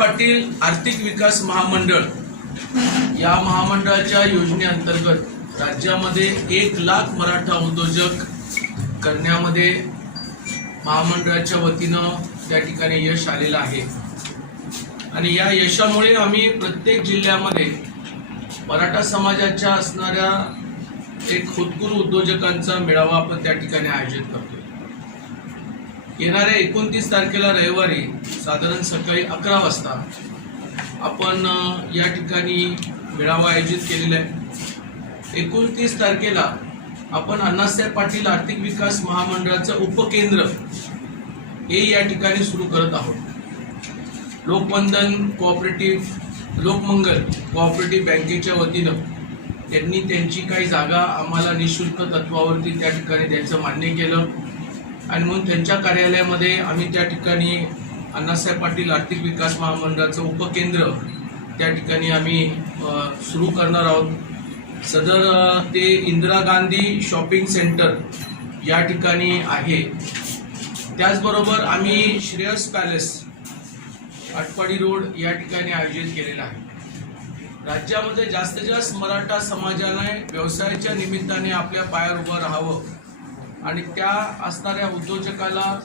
पाटील आर्थिक विकास महामंडळ. या महामंडळाच्या योजनेअंतर्गत राज्यामध्ये एक लाख मराठा उद्योजक करण्यामध्ये महामंडळाच्या वतीनं त्या ठिकाणी यश आलेलं आहे. आणि या यशामुळे आम्ही प्रत्येक जिल्ह्यामध्ये मराठा समाजाच्या असणाऱ्या एक खुदकुर उद्योजकांचा मेळावा आपण त्या ठिकाणी आयोजित करतो येणाऱ्या एकोणतीस तारखेला रविवारी साधारण सकाळी अकरा वाजता आपण या ठिकाणी मेळावा आयोजित केलेला आहे. एकोणतीस तारखेला आपण अण्णासाहेब पाटील आर्थिक विकास महामंडळाचं उपकेंद्र हे या ठिकाणी सुरू करत आहोत. लोकबंधन कोऑपरेटिव्ह लोकमंगल कोऑपरेटिव्ह बँकेच्या वतीनं त्यांनी त्यांची काही जागा आम्हाला निशुल्क तत्वावरती त्या ठिकाणी द्यायचं मान्य केलं. आणि म्हणून त्यांच्या कार्यालयामध्ये आम्ही त्या ठिकाणी अण्णासाहेब पाटील आर्थिक विकास महामंडळाचं उपकेंद्र त्या ठिकाणी आम्ही सुरू करणार आहोत. सदर ते इंदिरा गांधी शॉपिंग सेंटर या ठिकाणी आहे. त्याचबरोबर आम्ही श्रेयस पॅलेस आटपाडी रोड या ठिकाणी आयोजित केलेला आहे. राज्यामध्ये जास्तीत जास्त मराठा समाजाने व्यवसायाच्या निमित्ताने आपल्या पायावर उभं राहावं आणि त्या असणाऱ्या उद्योजकाला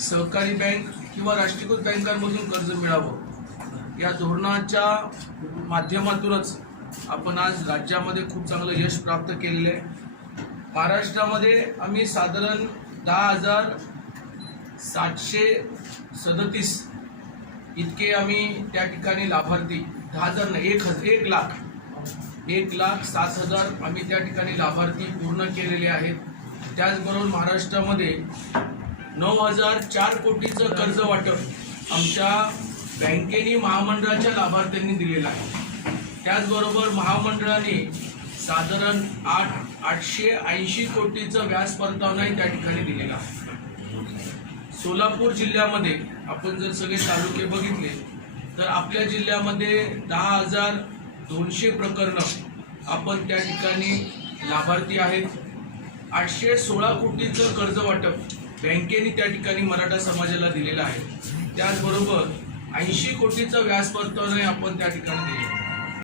सहकारी बँक किंवा राष्ट्रीयकृत बँकांमधून कर्ज मिळावं. या धोरणाच्या माध्यमातूनच आपण आज राज्यामध्ये खूप चांगलं यश प्राप्त केलेलं आहे. महाराष्ट्रामध्ये आम्ही साधारण दहा हजार सातशे सदतीस इतके आम्ही त्या ठिकाणी लाभार्थी दहा हजार नाही एक हजार एक लाख एक लाख सात हजार आम्ही त्या ठिकाणी लाभार्थी पूर्ण केलेले आहेत. त्याचबरोबर महाराष्ट्रामध्ये नऊ हजार चार कोटीचं कर्ज वाटप आमच्या बँकेने महामंडळाच्या लाभार्थ्यांनी दिलेलं आहे. त्याचबरोबर महामंडळाने साधारण आठ आठशे ऐंशी कोटीचं व्याज परतावाही त्या ठिकाणी दिलेला आहे. सोलापूर जिल्ह्यामध्ये आपण जर सगळे तालुके बघितले तर आपल्या जिल्ह्यामध्ये दहा हजार दोनशे प्रकरणं आपण त्या ठिकाणी लाभार्थी आहेत. आठशे सोळा कोटीचं कर्ज वाटप बँकेने त्या ठिकाणी मराठा समाजाला दिलेलं आहे. त्याचबरोबर ऐंशी कोटीचं व्याज परतावाने आपण त्या ठिकाणी दिलेलं